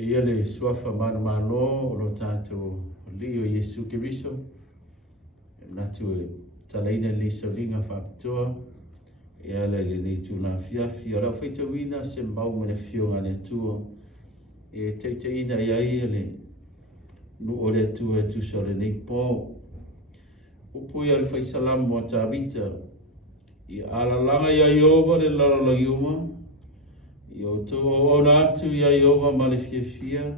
ia le suafa malo o lo tātou li o Iesu Kiriso. Natu e talaina le saulinga whapitoa. Ia le nei tūna afiafi. O rau whaitawina se mau mene fionga le tua. E teiteina ia le nu o le tua e tusore nei pō. Upui al whaisalamu o tāwita. I alalanga ia Iova le lalala iuma. I AUTÚ o ona atu ia Iova ma le fiafia.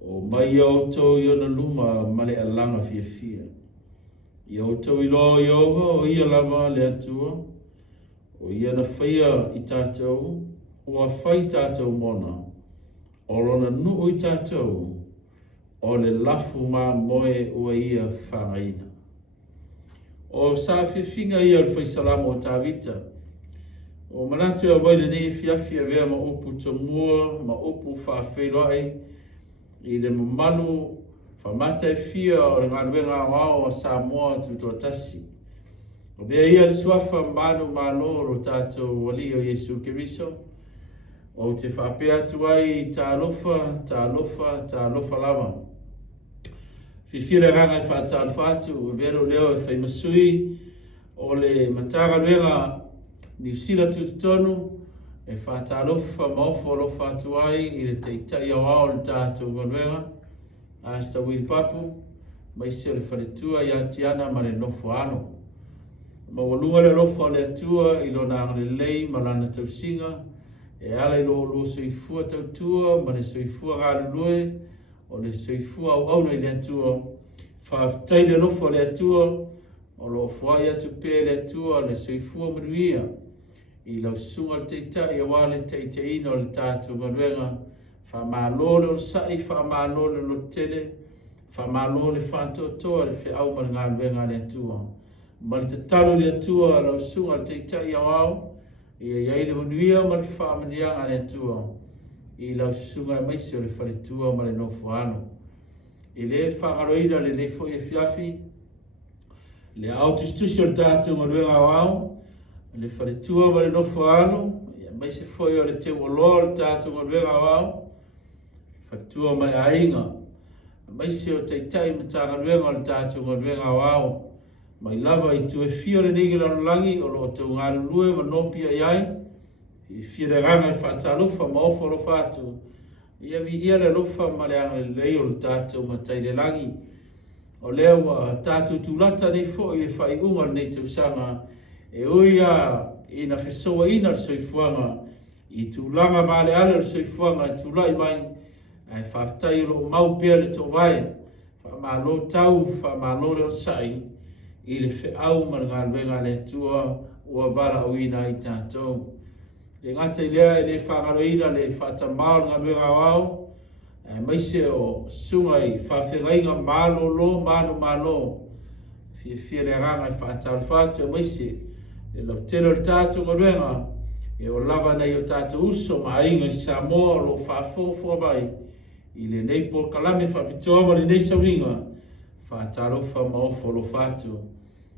O mai AUTÚ i ona luma ma le alanga fiafia. I AUTÚ i loa Iova o ia lava le atua. O ia na whaia i tātou. O a whai tātou mona. O lona nuu i tātou. O le lafu mā moe ua ia whangaina. O sa fiafinga ia al whaisalamu o tāwita. O manatu a waile nei fiafi a vea ma upu tomua, ma upu whawhiroai. I le mamalu whamata fia o le ngaruenga wao o Samoa tuto Tasi. O bea ia le suafa manu malo lo tātou wali o Iesu Kiriso. O te whapea tuai tā lofa lava. Fifira ranga e whātāl whātu, e vero leo e whaimasui o le Matagaluega New Zealand tutonu, e whātālofa maofo lo whātuai i le teitai au ao le tātou galuega, a sta wili papu, mai se le Faletua i atiana ma le nofo ano. Ma walunga le lofa le atua i lo na le lei ma lana tausinga, e ala i lo soifua tautua ma le soifua galulue, o le soifua au auna i le atua, whaafitai le lofo le atua, o lo fuai atu pe le atua le soifua manuia, i lau sunga le teitai a wale teiteina o le tātou galuega, whamalo le o sai, whamalo le lo tele, whamalo le whantotoa le whiau ma le galuega le atua. Ma le tatalo le atua lau sunga le teitai a wao, i a iai le manuia ma le whamanianga le atua. I lau sunga maisi o le Faletua ma le nofo ano. I le whakaroina le nei foi e fiafi, le AUTÚ o tātou galuega wao, le Faletua ma le nofo ano, ia maisi foi o le te waloa le tātou galuega wao, Faletua ma le ainga, maisi o teitai Matagaluega le tātou galuega wao, mai lava i tu e fio le nigi lalulangi o lo tau ngalulue ma nopi a iai, i fire ranga i whaatalufa ma ofo lo whātu. Ia vi ia le lufa ma le anga le leo le tātou ma taile langi. O leo tātou tūlata nei fo i e whai unga nei tausanga. E uia i na whesoa ina le soifuanga. I tūlanga ma le ale le soifuanga i tūlai mai. Ai whaftai lo mau pia le tō vai. Whamalo tau, whamalo le o sai. I le whiau ma ngā luenga le tua ua wala o ina i tātou. Le ngata i lea i le whakaroina le whatamao ngā luenga wao, maise o sunga i whawhengainga malo, fia le ranga i whaataro whātua maise, le lau tero le tātou ngā luenga, e o lava nei o tātou uso ma inga i Samoa lo whaafonga mai, i le nei por kalame whapitoa ma le nei sauringa, whaataro wha maofo lo whātua,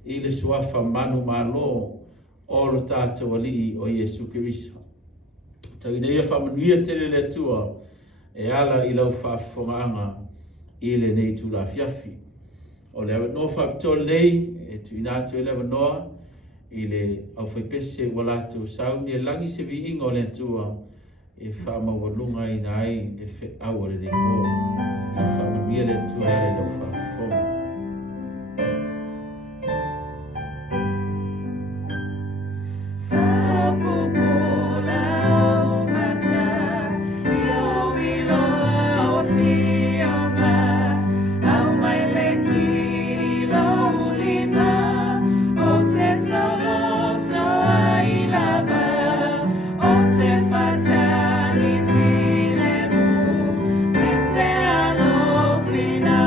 i le suafa manu malo, o lo tātou alii o Iesu Kiriso. Tau ina ia whamanuia tele le atua e ala i lau whaafongaanga i le nei tūla afiafi. O le awa noa whaapitoa lei e tu ina atu e lewa noa i le au whaipese walatu SAUNIA langi se vi inga o le atua e whaamawalunga i na ai le whiau le po. I whamanuia le atua e ala i lau whaafonga. Final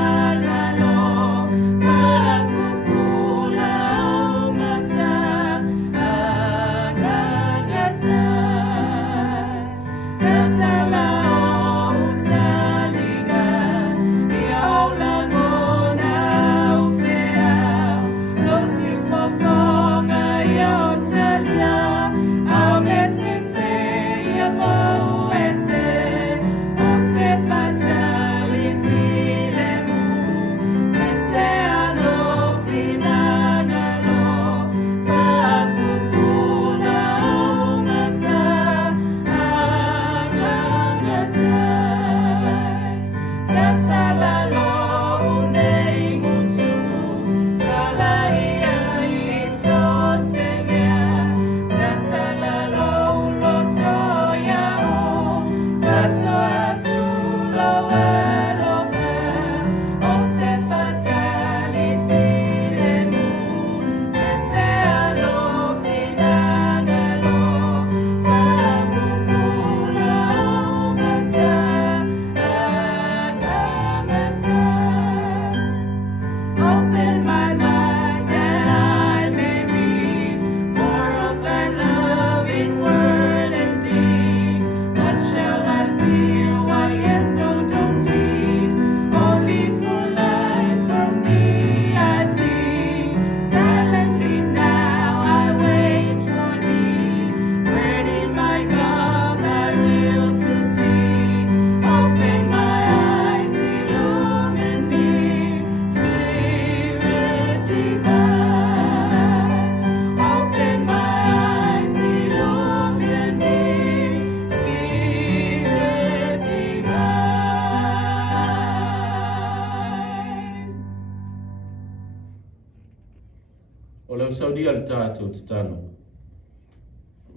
o lau saunia le tātou te tano.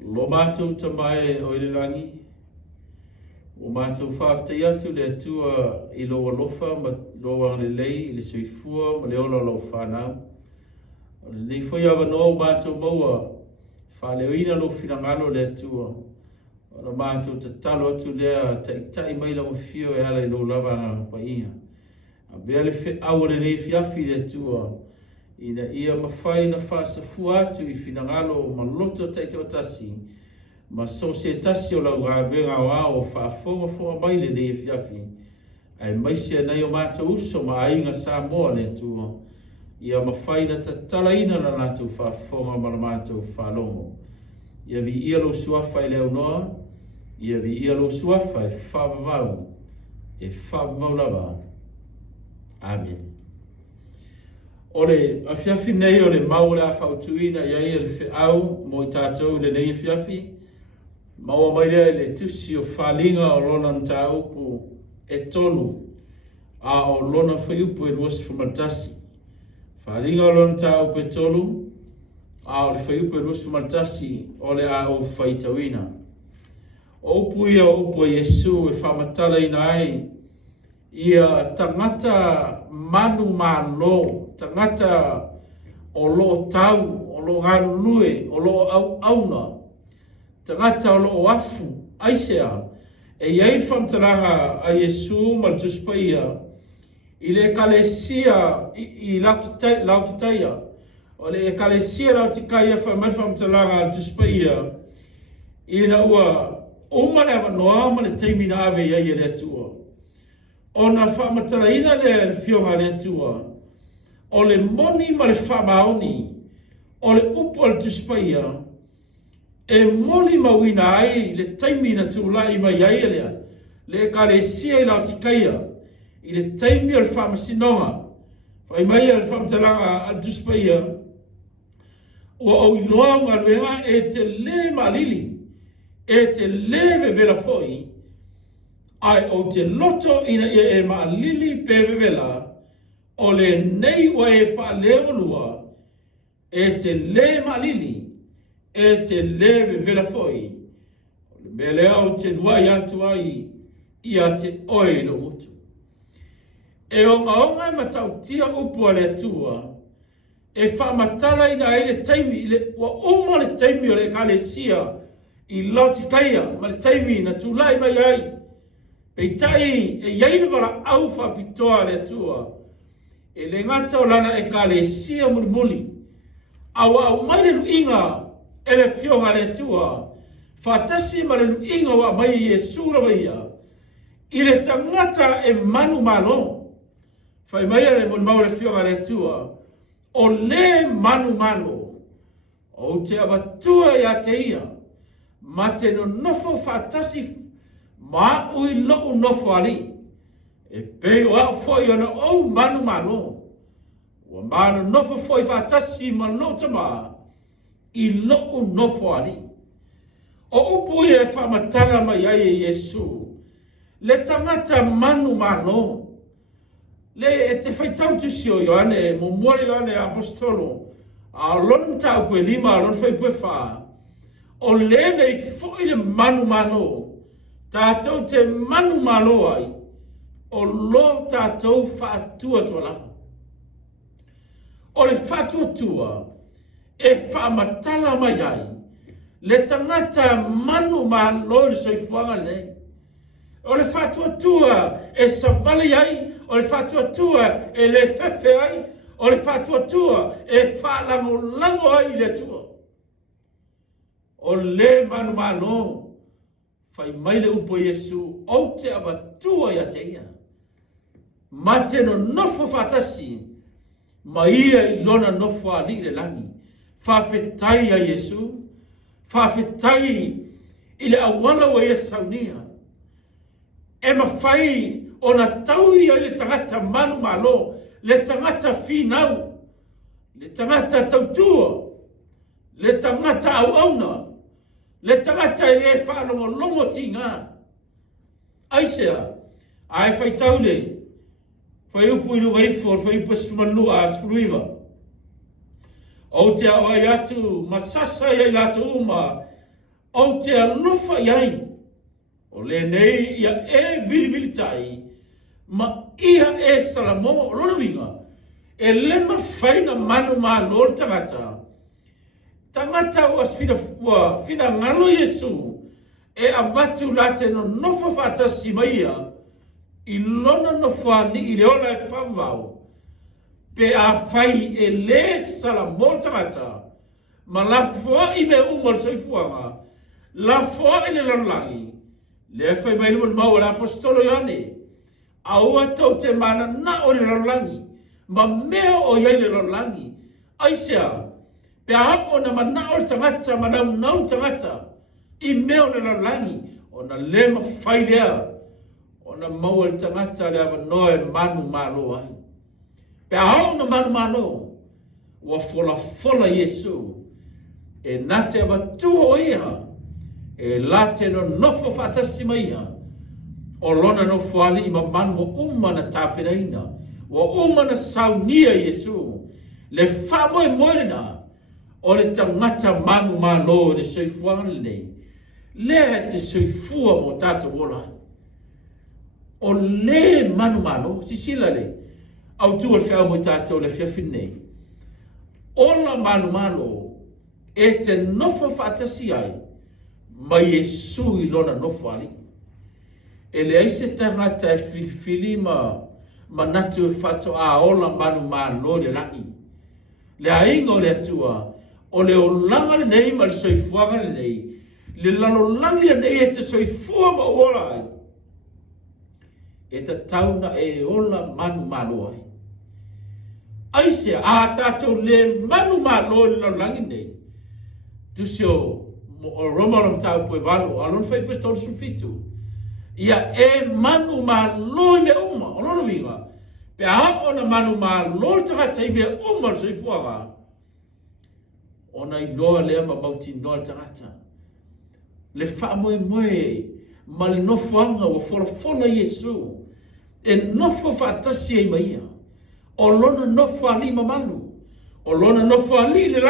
Lo mātou tamae o ile rangi, o mātou whaafitai atu le atua I loa lofa, ma loa le lei, I le soifua, ma le ono lau whanau. O le nei whai awa noa o mātou maua, whaleo ina lo whirangalo le atua. O le mātou te talo atu lea, tai mai lau whio e ala I lo lava ngā pa iha. A bea le whi au le nei fiafi le atua, ina ia mawhai na whaasafu atu I whirangalo ma loto taito tasi, ma sosietasi o lau ngā benga o whaafonga mai le nei fiafi, ai maisia nei o mātou uso ma ainga sa moa le atua, ia mawhai na tatala ina na nātou whaafonga ma na mātou whalongo. Ia vi ia lo suafa I leo noa, ia vi ia lo suafa e whaavavau lava. Amen. Ole afiafi nei o le maule a whautuina iai le whiau mo I tātou le nei afiafi, maua mai rea le tusi o whalinga o lona nta upu e tolu, a o lona whaiupu e luas whamatasi. Whalinga o lona nta upu e tolu, a o le whaiupu e luas whamatasi o le a o whaitawina. O upu ia o upu e Yesu e whamatala ina ai, ia tangata manu malo, tangata o lo tau, o lo ngalulue, o lo auna, tangata o lo afu, aisea, e iai whamtalanga a Yesu maltuspaia, I le kalesia I laukitaia, o le kalesia lautikaia whamtalanga al tuspaia, ina ua umane awa noa ma le teimina ave iai le atua. Ona whamataraina le fionga le atua, o le moni ma le whamaoni, o le upo le tuspaia, e moli mawina ai le taimina tūlai mai ai lea, le kalesia I lautikaia, I le taimi o le whamasinonga, whai mai le whamatalanga al tuspaia, ua au iloa ngā ruenga e te le malili, e te le vevela foi, ai o te loto ina ia e malili pe vevela, o le nei ua e whaleo lua, e te le malili, e te le vevela foi, o le melea o te nuai atu ai, ia te oi lo utu. E o ngaonga matautia upua le atua, e whamatala ina e le taimi, ua umo le taimi o le kalesia, I lautikaia, ma le taimi na tūlai mai ai. Peitai e iaina wala au whapitoa le atua, e le ngata o lana e kalesia mulimuli, awa au mai le luinga e le fionga le atua, whatasi ma le luinga wa mai Yesu rawaia, I le tangata e manu malo, whai mai le mulimau le fionga le atua, o le manu malo, o te awatua ia te ia, ma te no nofo whatasi ma ui loo nofo ali, e peo au foi ona ou manu malo, ua manu nofo foi whatasi ma lota ma, I loo nofo ali. O upu e whamatala mai ai e Yesu, le tangata manu malo, le e te whaitau tusi o IOANE, mo mori IOANE apostolo, a lonu tau pue lima, a lonu whai pue wha, o le nei foi le manu malo, tātou te manu malo ai, o lo tātou whaatua tua lava. O le whaatua tua, e whaamatala mai ai, le tangata manu malo le soifuanga nei. O le whaatua tua e savale ai, o le whaatua tua e le fefe ai, o le whaatua tua e whaalango ai le tua. O le manu malo, whai mai le upo Yesu, o te awatua ia te ia. Ma te no nofo whatasi, ma ia I lona nofo a li le langi. Whawhetai a Yesu, whawhetai I le awala wa ia SAUNIA. E mawhai o na tau ia I le tangata manu malo, le tangata whinau, le tangata tautua, le tangata au-auna, le tangata I le whanongo ti ngā. Aisea, ai whai taule, whai upu inu waifo, whai upu spumanua a spruiva. O te awai atu, masasa iai latu uma, o te alofa iai, o le nei ia e vili tai, ma ia e salamo, o lona winga, e lema faina manu malo tangata, tangata was fina ngalo Yesu, e avatu late no nofa fata simaia, I lona no fani I leona e whamau, pe a fai e le salamo tangata, ma la fua I me umar soifuanga, la fua I le lalangi, le fai mai luman mau la apostolo IOANE, aua tau te mana na o le lalangi, ma mea o iai le lalangi, aisea, pe a hako na mana o le tangata, ma nau tangata, I mea o le lalangi, o na lema fai lea, o na mau le tangata le awa noe manu malo ai. Pe a hao na manu malo, wa fola Yesu, e nate awa tuho ia, e late no nofo fatasi maia, o lona no fuali I mamanu wa umana tapiraina, wa umana SAUNIA Yesu, le whamoe moerena, o le tangata manu malo le soifuanga le le te soifua mo tata wola. O le manu malo, sisila le, AUTÚ le whea mo tata o le whiawhine. O la manu malo, e te nofo fatasi ai, ma Yesu I lona nofo ali. E le aise tangata e filifili ma natu e fato a ola manu malo le langi. Le ainga o le atua, o le olanga le nei ma le soifuanga le nei, le lalo langi le nei e te soifua ma ola ai. E ta tauna e ola manu malo ai. Aise a tato le manu malo le lalo langi nei. Tusio, o Roma ram tau pue valo, alon fai pestol sufitu. Ia e manu malo I me uma, o loro winga. Pe a ona manu malo tangata I me uma soifuanga. Ona I loa lea ma mauti noa tangata. Le wha moe, ma le nofuanga wa fola Yesu. E nofo fatasi ai maia. O lona nofo ali manu. O lona nofo ali le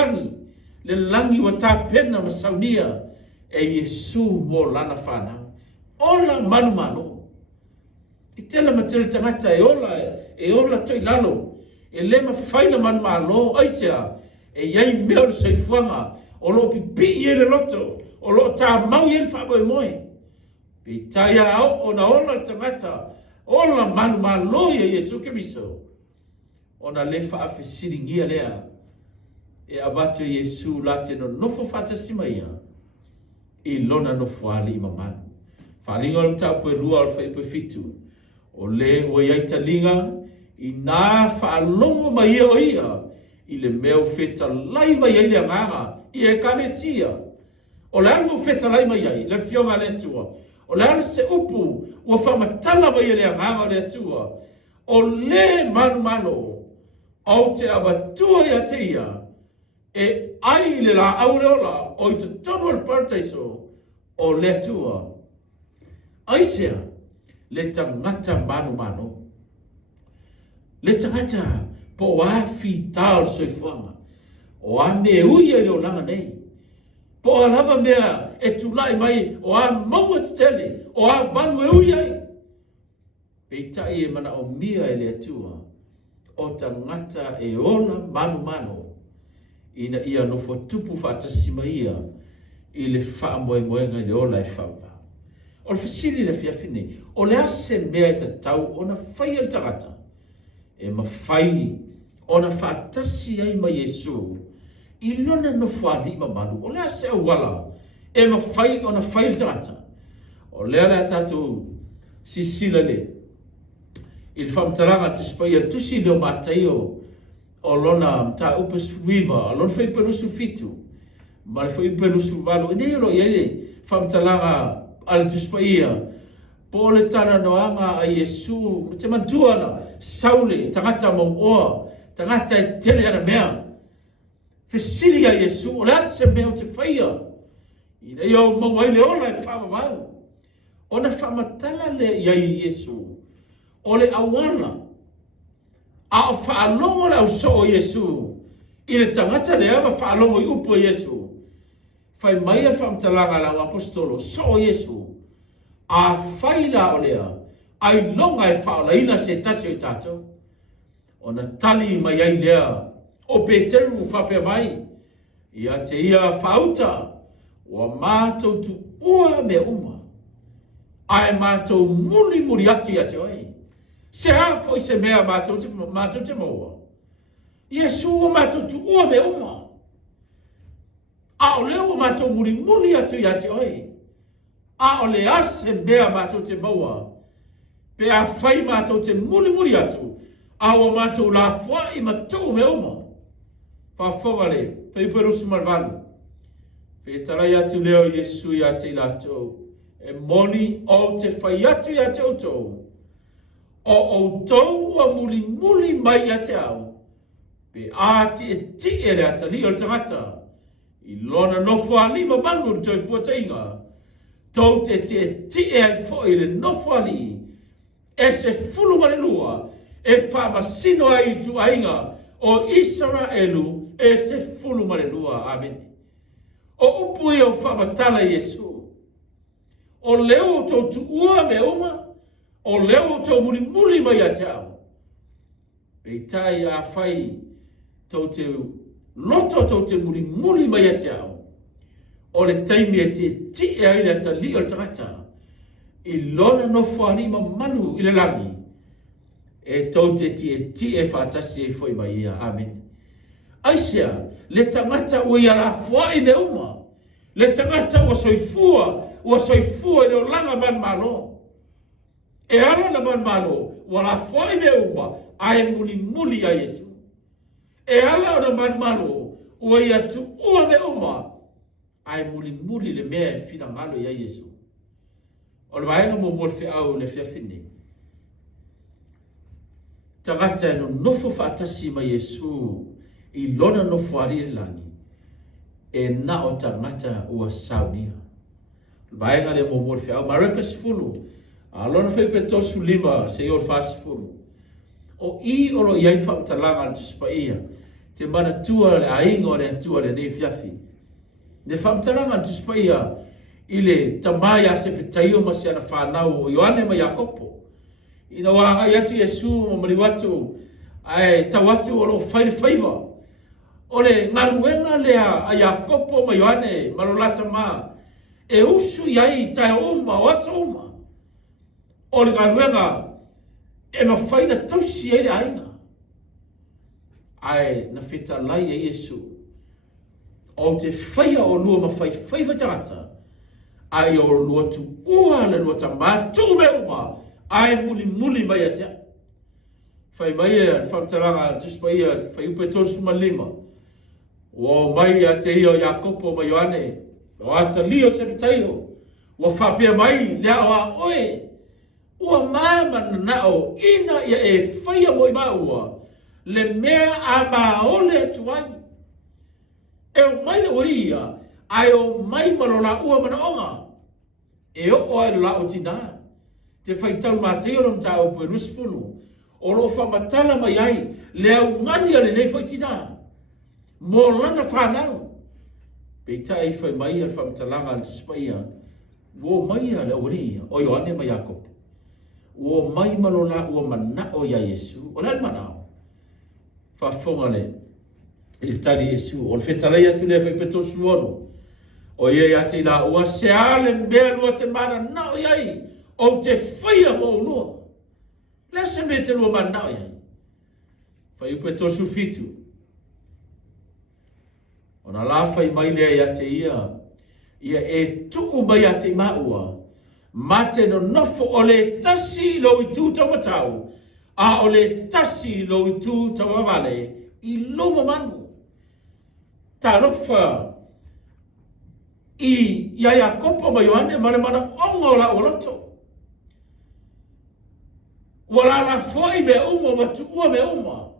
langi wa ta pena ma SAUNIA. E Yesu mo lana whana. Ola manu. I tela matele tangata e ola toi lalo. E lema whaina manu malo aisea. E iai mea le soifuanga. O lo pipi I le loto. O lo ta mau I le whamoe moe. Pe taia au o na ola tangata. Ola manu malo ia Yesu Keriso. O na le whaafesiringia lea. E avatu Yesu late no nofo fatasi maia. I lona nofo ali I mamanu. Whalinga o mtau pue rua o whaipe fitu. O le o iaita linga. I nā whaalongo mai o ia. I le meo feta lai mai ai le nganga. I e kane sia. O le anu feta lai mai ai. Le fionga le tua. O le anu se upu. Ua whamatala mai le nganga le tua. O le manu. O te abatua ia te ia. E ai le la aureola. O I te tonu al partaiso. O le tua. Aisea, le tangata manu. Le tangata po wa fital soifuanga. O a me uia le o langa nei. Po a lava mea e tulai mai o a maua te tele. O a manu e uia ai. Peitai e mana o mia e le atua. O tangata e ola manu. Ina ia nofo tupu fatasima ia. I le wha moenga le ola e whauwa. O le fasili le fiafine, o le ase mea e tau, o na whai al tagata. E ma whai, o na whaatasi ai ma Yesu. I lona no whaali ma manu, o le ase au wala. E ma whai, o na whai al tagata. O le ara tatu sisila le. I le whamtalanga tuspai al tusi leo MATAIO. O lona mta upes wiva, o lona whai pelusu fitu. Ma le whai pelusu valo, e ne lo iele whamtalanga al tuspaia po le tana noanga a Yesu te mantuana saule tangata mo o tangata e tele ana mea fesili a Yesu o la se mea te faia ina yo mo wai le ola e fama vau ona fama tala le ia Yesu o le awana a fa longa la so Yesu I le tangata lea ma whaalongo i upo Yesu. Whai mai a whamtalanga la o apostolo, so Yesu. A whaila o lea, ai longa e whaolaina se tasi o tātou. O na tali mai ai lea, o Peteru whapea mai. Ia te ia whauta, o mātou tu ua me uma. Ai mātou muli muri ati ate oi. Se hafo i se mea mātou te maua. Yesu o mātou tu ua me uma. A o leo o mātou muli atu i ate oi. A o le ase mea mātou te maua. Pe a whai mātou te muli atu. A o mātou la fua i mātou me uma. Whawhongare, whaiperusu marvanu. Pe tarai atu leo Yesu i ate i lātou. E moni o te whai atu i ate autou. O autou ua muli mai ate au. Pe ati e ti e le atali o le tangata. I lona nofo ali ma manu toi fuatainga. Tau te ti e ai fo i le nofo ali. E se fulu marelua. E whamasino ai tu ainga. O Israelu e se fulu marelua. Amen. O upu e o whamatala Yesu. O leo tau tu ua me uma. O leo tau muli mai a te au. Peitai a whai tau te loto tau te muli mai a te au. O le taimi e te ti e aile ata li o le tangata. I lona no whanima manu i le langi. E tau te ti e whatasi e foi mai ia. Amen. Aisia, le tangata ui ala fuai me uma. Le tangata ua soifua i leo langa man malo. E ala na man malo, wala fuai me uma, ai muli a Yesu. E ala na man malo, ua ia tu ua me uma, ai muli le mea e fina malo ia Yesu. O le vaenga mo molfe au le fiafine. Tangata e no nofo fatasi ma Yesu, I lona nofo ari e langi. E na o tangata ua saunia. Vaenga le mo molfe au, mareka sifulu. Alona fai pe tosu lima se yo fast food. O I olo iai whamtalanga al tuspaia. Te mana tua le aingo le tua le nei fiafi. Ne whamtalanga al tuspaia ile tamaya se pe taio masiana whanau o IOANE ma Yakopo. Ina wanga yatu Yesu mo mariwatu ai tawatu olo whaiva. Ole ngaluenga lea a Yakopo ma IOANE malolata ma. E usu iai tae uma o asa uma. O le galuenga e mawhaina tausi e le ainga. Ai na whita lai e Yesu. O te whaia o lua mawhaiva tangata. Ai o lua tu ua le lua ta mātu me uma. Ai muli mai a tea. Whai mai e whamtaranga tuspa ia whai upe tonu lima. O mai a te ia o Yakopo ma IOANE. O ata lio se pitaio. O whapea mai lea o a oe. Ua mama na nao ina ia e whaia moi maua. Le mea a maole atuai. E o mai na uria. Ai o mai malola ua mana onga. E o ai la o tina. Te whaitau MATAIO nam ta o pue ruspunu. O lo whamatala mai ai. Le au ngani ale le whaitina. Mo lana whanau. Peita e whai mai al whamatalanga al tuspaia. Wo mai ale uria. O IOANE ma Yakopo. O mai malola ua mana o ia Yesu. O lan manao. Whafonga le. Il tali Yesu. O le whetalai atu le whai peto suono. O ia ia te la ua se ale mea lua te mana na o iai. O te whaia mo o lua. La se me te lua mana o iai. Whai peto su fitu. O na la whai mai lea ia te ia. Ia e tuu mai a te maua. Mate no nofo o le tasi lo I tū tau matau. A o le tasi lo I tū tau awale. I loma manu. Ta rofa. I ia Yakopo ma IOANE mana onga o la o loto. Wala la foi me uma matu ua me uma.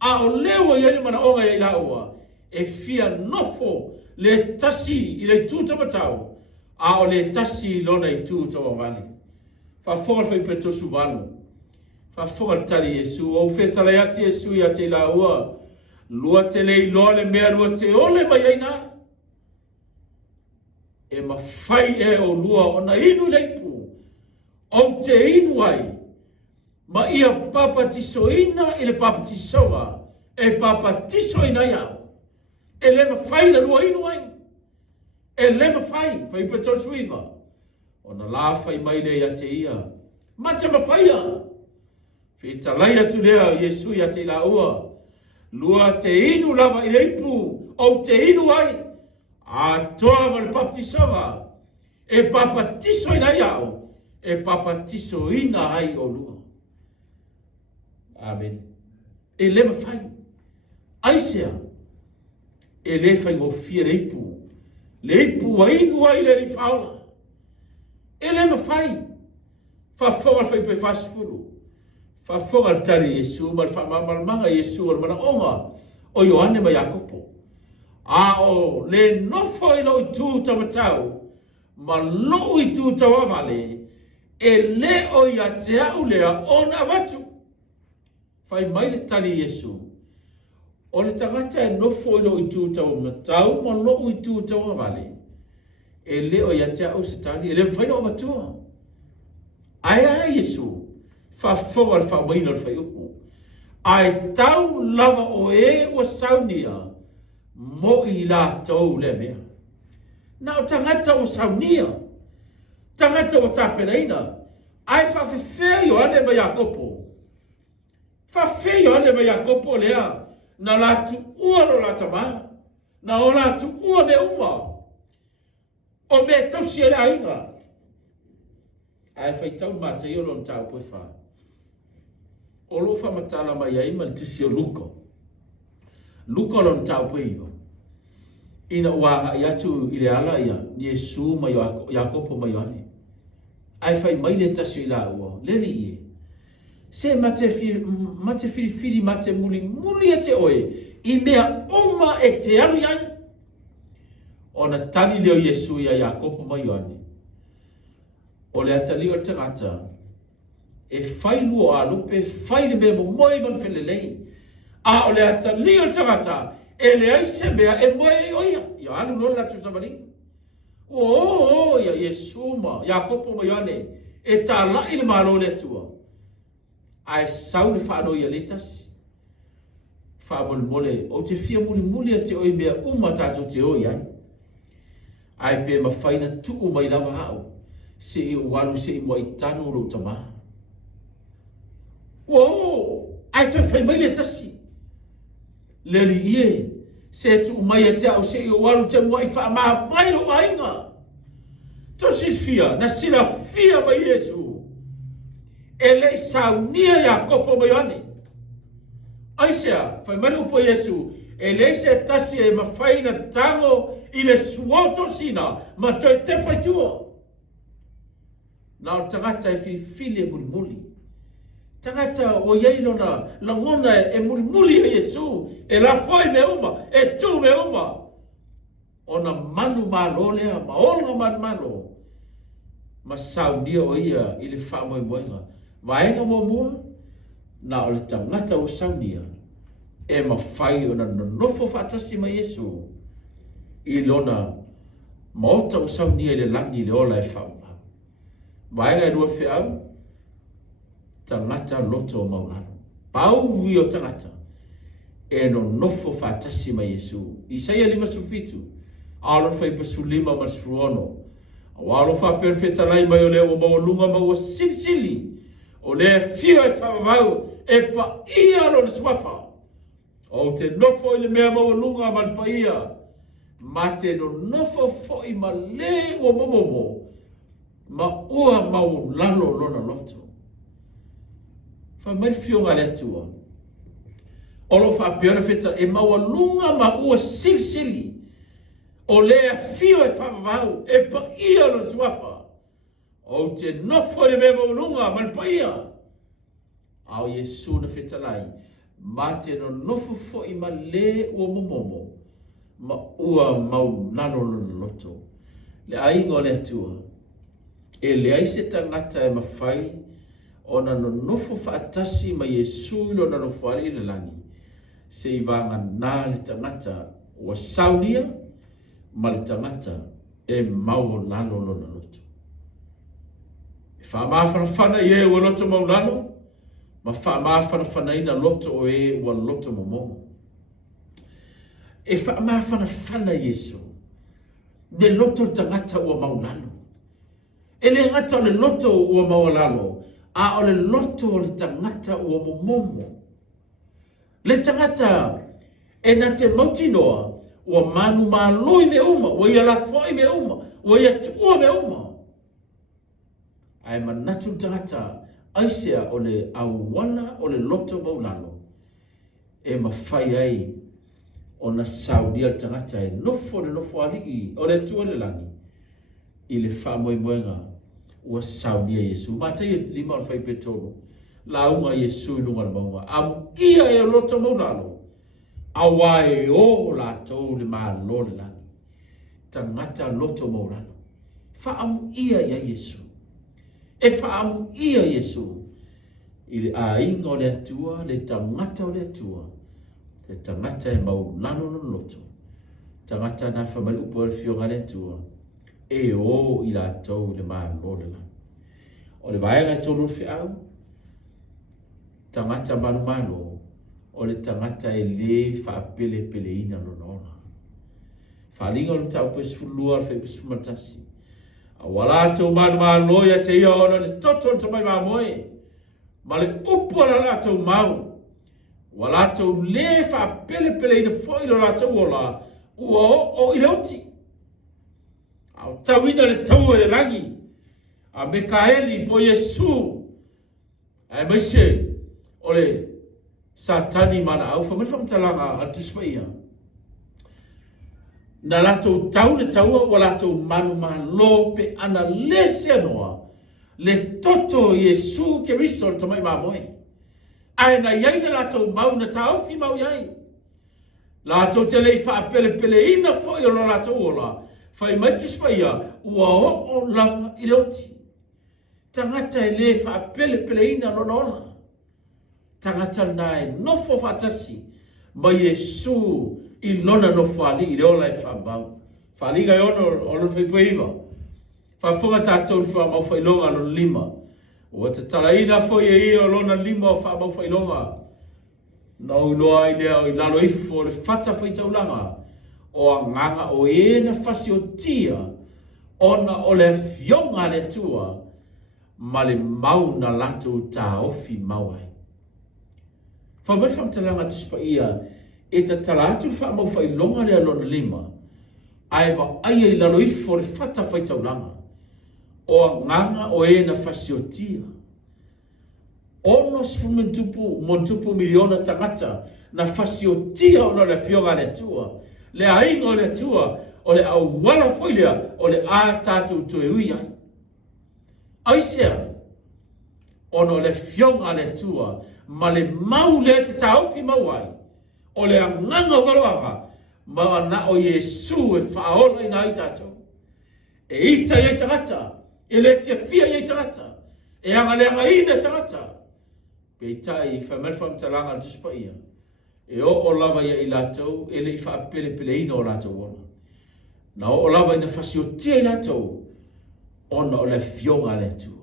A o lewa iani mana onga ia ila ua. E fia nofo le tasi I le tū tau matau. A o le tasi lona I tū tau awani. Whafonga whai peto suwanu. Whafonga tali Yesu. O whetala ati Yesu I ate la ua. lua te leilo le mea lua te ole mai aina. E mawhai e o lua o na inu leipu, o te inu ai, ma ia papa tisoina i le papa tisoa, e papa tisoina iau. E le mawhai na lua inu ai. E le mawhai, whai pato suiva. O na la whai mai le ia te ia. Mata mawhai a. Whi talai atu lea Yesu ia te la ua. Lua te inu lava i leipu, o te inu ai. A toa ma le papa tisoa. E papa tisoina iau. E papa tisoina ai o lua. Amen. E le mawhai. Aisea. E le whai ngofia leipu. Leipu wa inu ai le li faula. E le mawhai. Whafonga whai pe whasfuru. Whafonga le tari Yesu. Ma le whamamalmanga Yesu. Al mana onga. O IOANE ma Jakopo. A o le nofo i lo i tū tamatau. Ma lo i tū tawavale. E le o ia te au lea o na watu. Whai mai le tari Yesu. O le tangata e nofo i lo i tū tamatau. Ma lo i tū tawavale. E le o ia te au se tali. E le whaina o watua. Ai Yesu. Whafonga le whamaina le whai upu. Ai tau lava o e o SAUNIA. Mo i la tau le mea. Na o tangata o SAUNIA. Tangata o tapereina. Ai whawhewhea IOANE ma Jakopo. Whawhewhea IOANE ma Jakopo lea. Na la tu ua no la tama. Na o la tu ua me uma. O me tausi e la inga. Ai whaitau MATAIO no tau poe wha. O lo whamatala mai ai ma le tusi o Luka. Luka no tau poe iwa. Ina wanga i atu i le ala ia. Yesu ma Jakopo ma IOANE. Ai whai mai le tasi la ua. Leli ie. Se mate fili mate muli e te oe. I mea uma e te alu iai. O na tali leo Yesu ia Jakopo ma IOANE. O le atali o tagata. E whai lua a lupe. Whai le mea mo moi man whelelei. A o le atali o tagata. E le aise mea e moe e oia. Ia alu lola tu samaringa. Ia Yesu ma. Jakopo ma IOANE. E ta lai le malo le tua. Ai sau le whaano ia letasi. Whaamole mole. O te fia muli a te oi mea uma tato te oi ai. Ai pe ma whaina tuu mai lava hao. Se i walu se i mo i tanu lo tama. Ai te whai mai letasi. Leli ie. Se tu mai e te au se i walu te mo i wha maa mai lo ainga. To si fia. Na sila fia mai Yesu. Ele SAUNIA Jakopo ma IOANE. Aisea, whai mani upo Yesu. Ele se tasi e mawhaina tango i le suoto sina. Ma toi te paitua. Na o tagata e whiwhile muli. Tagata o yeilo na langona e muli e Yesu. E la foi me uma. E tu me uma. O na manu malo lea. Ma olga manu malo. Ma SAUNIA o ia i le whamoe moenga. Vaenga mo mua. Na o le tangata o SAUNIA. E ma whai o na nofo whatasi ma Yesu. I lona maota o SAUNIA i le langi le ola e whau. Vaenga e rua whiau. Tangata loto o maulalo. Pau ui o tangata. E no nofo whatasi ma Yesu. Isaia 5:5. Alon whai pasu 5 masfuono. Awalo wha perfetalai mai o leo o maulunga mau o sili. O le fia e whawavau e pa ia lo le swafa. O te nofo i le mea maulunga man pa ia. Ma te no nofo fo i ma le o momomo. Ma ua MAULALO lona loto. Fa mai fionga le tua. Olo fa perfeta e maulunga ma ua sili. O le fio e whawavau e pa ia lo le swafa. O te nofo le mea maulunga man pa ia. Ao Yesu na whetalai. Ma te no nofo fo i ma le ua momomo. Ma ua MAULALO lona loto. Le aingo le atua. E le aise tangata e mawhai. O na no nofo whaatasi ma Yesu lo na nofo ali le langi. se i vanga nā le tangata ua SAUNIA ma le tangata e MAULALO lona lotu. E whaamawhanawhana i e ua loto MAULALO, ma whaamawhanawhana ina loto o e ua loto momomo. E whaamawhanawhana Yesu, le loto tangata ua MAULALO. E le ngata o le loto ua MAULALO, a o le loto o le tangata ua momomo. Le tangata e na te mautinoa ua manu māloi me uma, ua ia la foi me uma, ua ia tua me uma. Ai manatu tangata aisea o le auana o le loto MAULALO e mawhai ai o na SAUNIA tangata e nofo le nofo alii o le tua le langi i le whamoemoenga ua SAUNIA Yesu. MATAIO 5 petolo la unga Yesu i lunga le maunga. Amu ia e loto MAULALO awa e o la tau le mālo le langi. Tangata loto MAULALO. Whaamu ia ia Yesu. E whaamu ia Yesu. I le ainga o le atua, le tangata o le atua. Le tangata e MAULALO no loto. Tangata na whamari upo le fionga le atua. E o i la tau le mālo le langi. O le vaenga e tolu le au. Tangata malo o le tangata e le whaapele pele ina lona. Whalinga o le tau pes fulua le whaipes fumatasi. A wala tau malo ia te ia ona le toto le tamai mamoe. Ma le upo la tau mau. Wala tau le whaapele pele ina foi la tau ola. Ua o i rauti. A tau ina le tau e le langi. A Mekaeli po Yesu. A maise. Ole satani mana au whamawham talanga al tuspaia. Na lato tau le taua wa lato manu malo pe ana lese anoa le toto Yesu ke riso tamai mamoe. Ai na iai na lato mau na tau fi mau iai. Lato te lei whaapele pele ina foi o lato ola. Whai mai tuspaia ua o lava i leoti. Tangata e le whaapele pele ina nonola. Tangata nai nofo fatasi ma Yesu i lona nofo ali i reola e whabau. Whaaliga e ono whaipuiva. Whafunga tātou whamau whailonga lona lima. Ua te talaina fo e o lona lima o whamau whailonga. Nau loa i lea i lalo ifo le whata whaitaulanga. O a nganga o e na Fasi o tia. Ona o le fionga le tua. Ma le mau na lato tā ofi mauai. Whamai whamtalanga tuspaia e ta talatu whamau whailonga lea lona lima. Aiva aia i lalo ifo le whata whaitaulanga. O a nganga o e na Fasi o tia. Ono montupu miliona tangata na Fasi o tia ona le fionga le tua. Le ainga o le tua o le au wala foilea o le a tātou tue ui ai. Aisea, ono le fionga le tua, ma le mau le te tauwhi mauai, o le anganga waloanga, ma na o Yesu e whaola i na i tātou. E ita i tagata, e le fia i tagata, e anga le anga ina tagata. Pe itai whamelwham talanga le tuspaia, e o lava ia i lātou, e le i whaapele pele ina o lātou ona. Na o lava ina Fasi o tia i lātou, ona o le fionga le tua.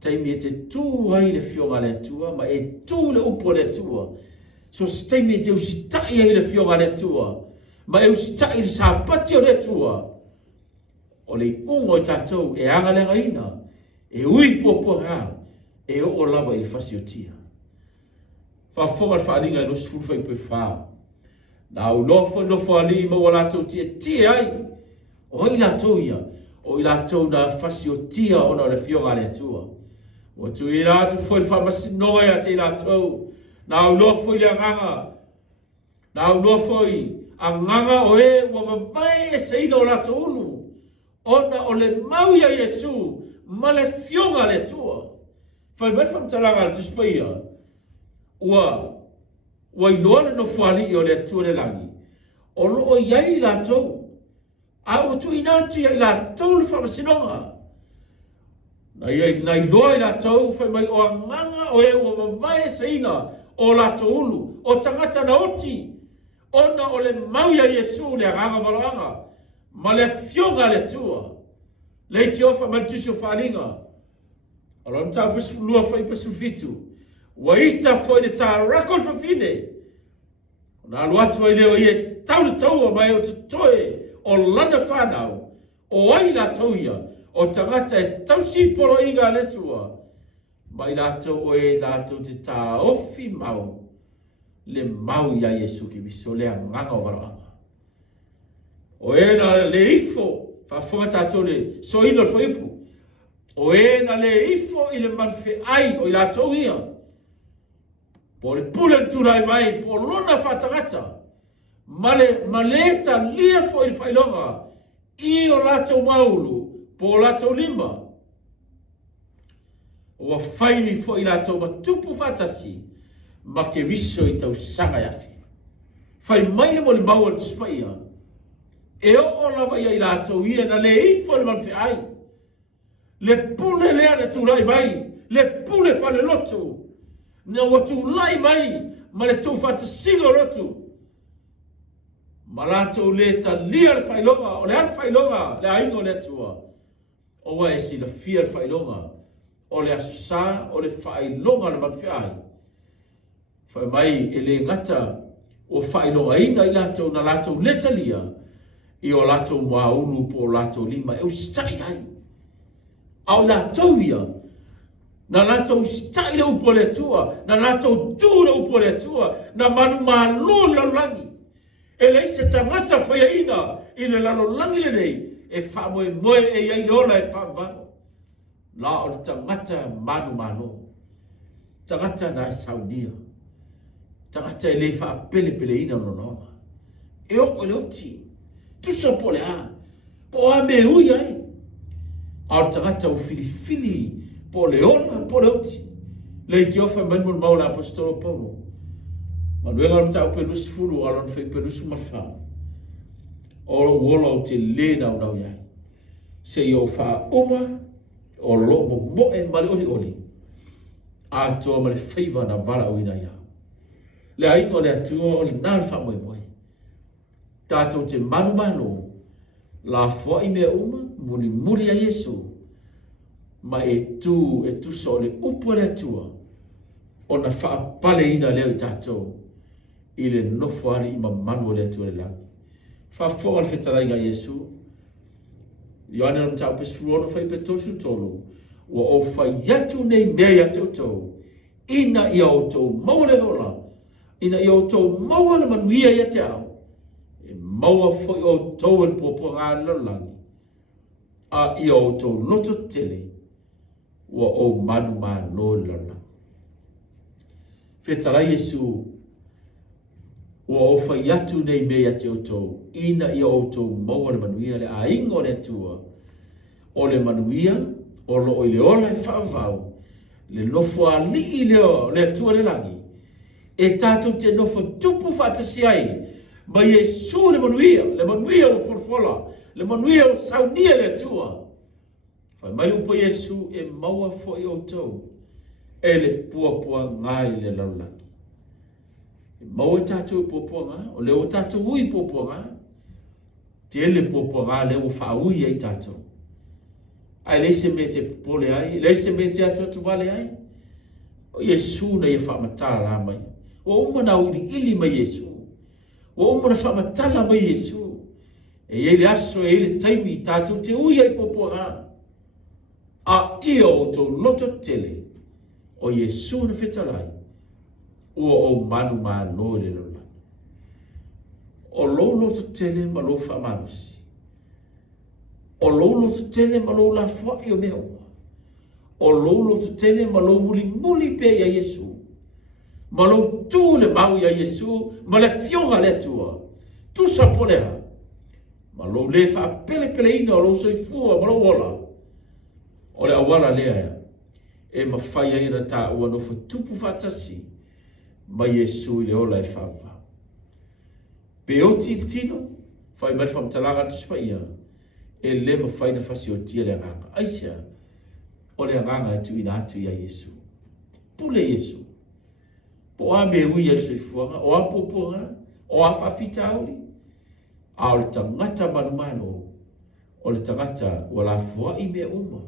Taimi e te tū hai le fionga le tua, ma e tū le upo le tua. So taimi e te usitai hai le fionga le tua, ma e usitai le sāpati o le tua. O le ungo i tātou e anga le ngaina, e ui pōpōra, e o lava i le Fasi o tia. Whafonga le whaalinga e nosi fulwhai pui whā. Na au nofo ali ma wala tau tia ai, o i lātou ia, o i lātou na Fasi o tia ona le fionga le tua. O tu i lātou foi whamasinoa ia te i lātou. Na au nofo i le anganga. Na au nofo i anganga o e ua mawai e seina o lātou ulu. Ona o le mau ia Yesu, ma le fionga le tua. Whai mai whamtalanga le tuspaia. Ua i loa le nofo ali o le tua le langi. O loo iai lātou. A o tu inatu ia i lātou le whamasinoa. Na i loa i lātou, whai mai o anganga o e ua mawai seina o lato ulu, o tangata na oti, ona o le mau ya Yesu le aganga waloanga, ma le fionga le tua, le iti ofa mantusi o whalinga, alo mta pasu lua whai pasu fitu, wa ita foi le ta rakon whawhine, na aluatu ai leo ie tau taua mai o te toe o lana whanau, o ai la tauia, o tangata e tausi poro inga le tua, mai la tau o e la tau te ta ofi mau, le mau ya Yesu ki biso le nganga o waraanga. O e na le ifo, fa fonga tato le so ino fo ipu, o e na le ifo i le manfe ai o i la tau ia, po le pulen turai mai, po lona whatangata, ma le ta lia fo i whailonga, i o la tau maulu, po la tau lima, o whaimi fo i la tau matupu whatasi, ma ke wiso i tau sanga yafi. Whai mai le mo le mau al tuspaia, e o lawa ia i la tau ia na le ifo le manwhi ai, le pule le ana turai mai, le pule whale lotu, na watu lai mai, ma le tau whatasinga rotu, ma la tau le ta lia le whailonga, o le ar whailonga, le aingo le tua, o wa e si la fia le whailonga, o le asusa, o le whailonga le manwhi ai. Whai mai e le ngata o whailonga inga i lato na lato letalia i o lato maunu po lato lima e o stai ai. Au lato ia na lato stai le upo le tua, na lato tu le upo le tua, na manu malu la langi. E le se tangata whai ina i le lalo langi le nei e wha moe e iai ola e wha vano. La o tangata manu malo. Tangata na SAUNIA. Tangata e le wha pele ina nonoa. E o le oti. Tusa po le a. Po a me ui ai. Au tangata o fili po le ola, po le oti. Le iti ofa manmul maula apostolo Paulo. Manuenga mta o pelusi fulu alon fai pelusi mafa. O wola o te le na unau iai. Se i o wha oma o lo mo e male oli. A toa male feiva na vala o ina ia. Le aingo le atua o le nal wha moe. Tātou te manu la fwa i mea uma muri a Yesu. Ma e tu so le upo le atua. O na wha pale ina leo i tātou. I le nofo ali i ma manu le atua le langi. Wha fwa al whetarainga Yesu. IOANE nam tau pesfuono fai pe tosu tolu. Wa o fai yatu nei mea te utou. Ina i autou maua le hola. Ina i autou maua le manuia ia te au. E maua foi autou le popo ngā lalangi. A i autou loto tele. Wa o manu no lalangi. Whetara Yesu. Wa o fai yatu nei mea te utou. Ina i autou maua le manuia le a ingo le atua. O le manuia. O lo o le ola e whaavau. Le nofo a li i leo le atua le langi. E tātou te nofo tupu whatasi ai. Ma Yesu le manuia o forfola. Le manuia o SAUNIA le atua. Whai mai upo Yesu e maua fo i autou. E le puapua ngai le laulangi. E maua tātou puapua ngā. O le o tātou ui puapua ngā. Te ele puapua ngā le o whaui ai tātou. Ai leise me te pole ai, leise me te atu vale ai. O Yesu na ia whamatala la mai. O umana ili mai Yesu. O umana whamatala mai Yesu. E ele aso e ele taimi tātou te ui ai popo ngā. A ia o tō loto tele. O Yesu na whetalai. O manu lo le lola. O lo loto tele ma lo whamarusi. O lolo tu tele ma lo la fwa i o mea ua. O lolo tu tele ma lo muli pe ia Yesu. Ma lo tu le mau ia Yesu, ma le fionga le tua. Tu sa polea. Ma lo le fa pele ina o lo soifua ma lo wola. O le awala lea. E ma fai ai na ta ua no fa tupu fatasi. Ma Yesu i le ola e fava. Pe oti il tino, fai mai famtalaga tu spaia. E le ma fai na fasi o tia le nganga. Aisia, o le nganga atu ina atu ia Yesu. Pule Yesu. Po a me ui e soifuanga, o a poponga, o a whawhitauri. A o le tangata manumano, o le tangata o la fua I mea uma.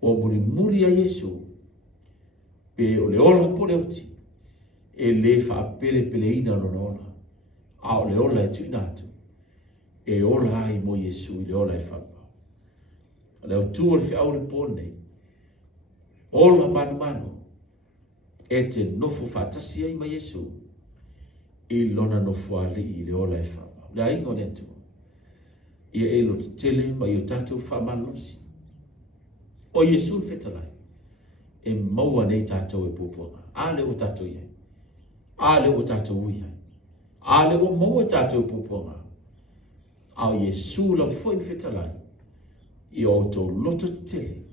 O muri a Yesu, pe o le ola po le oti, e le whaapere pele ina rona. A o le ola e tuinatu, e ola ai mo Yesu, I le ola e whapa. Le AUTÚ o le whiaure pone, ola manumano, e te nofo whatasi ai ma Yesu, I lona nofo ali I le ola e whapa. Le aingo ne tu, ia e lo te tele ma I o tatou whamanosi. O Yesu fetalai, e maua nei tatou e puponga. Ale o tatou iai, ale o tatou iai, ale o maua tatou e puponga. A o Yesu la foi fetalai, I o tau loto te tele,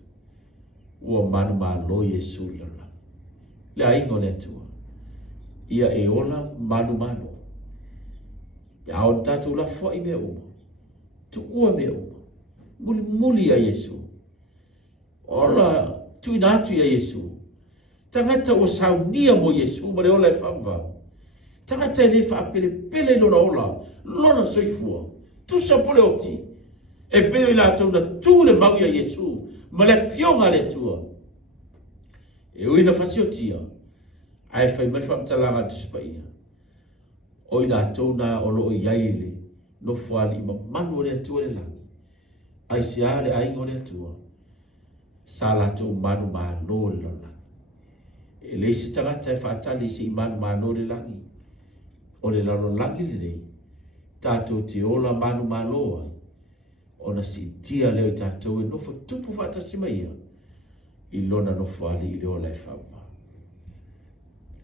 ua manu malo Yesu lala. Le aingo ne tua, ia e ola manu mano. Ia o tatou la foi mea uma, tu ua mea uma, muli a Yesu. Ola tuinatu ia Yesu. Tangata o SAUNIA mo Yesu, ma le ola e whamvau. Tangata e le whaapele pele lona ola, lona soifua. Tusa pole oti. E peo I la tau na tu le mau ia Yesu, ma le fionga le tua. E ui na Fasi o tia, ai whai mai whamtalanga tuspa ia. Oi la tau na o loo iaile, no fuali ima manu o le atua le langi. Ai si ale aingo le atua. Sala tau manu malo le langi. E leisi tangata e whaatali si manu malo le langi. O le lalo langi le nei. Tātou te ola manu malo ai. Ona si tia leo I tātou e nofo tupu whatasima ia. I lona nofo ali I le ola e whapa.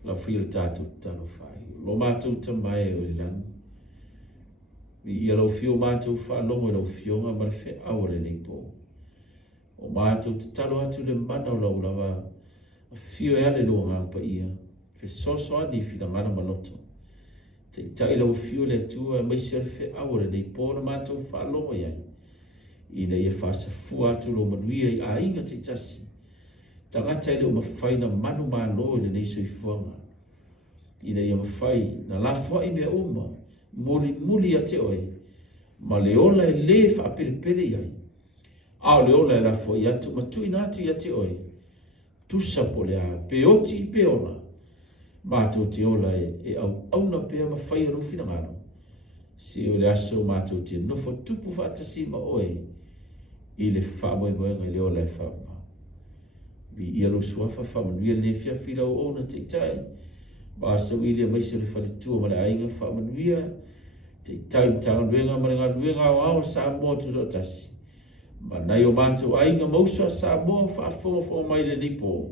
La whia tātou tano whai. Lo mātou tamai o le langi. Ia lau fio mātou whaalongo I lau fionga ma le whe aware nei po. O mātou te talo atu le mana o lau lawa. A fio e ale loa ngāpa ia. Whe soso ani whina ngana maloto. Te tai lau fio le atua mai se le whe aware nei po na mātou whaalongo iai. Ina ia whasa fua atu lo manuia I a inga te tasi. Tagata ele o mawhai na manu malo le nei soi fuanga. Ina ia mawhai na la fua I mea uma. Muli a te oi. Ma le ola e le whaapele pele iai. Ao le ola e la fua I atu ma tui natu I a te oi. Tusa po le a peoti I peola. Mātou te ola e au na pea mawhai a rufi na ngano. Si o le aso mātou te nofo tupu whaatasi ma oi. I le whaamoe moenga I le ola e whaama. Vi ia lo suafa whamanuia le fia whila o ona te tai. Ba sa wili a maise le Faletua ma le ainga whamanuia. Te tai mtanga luenga ma le ngā luenga o ao sa moa tuto tasi. Ma nai o mātou ainga mausa sa moa whaafonga mai le nipo.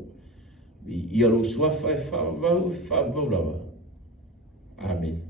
Vi ia lo suafa e whaavau lawa. Amen.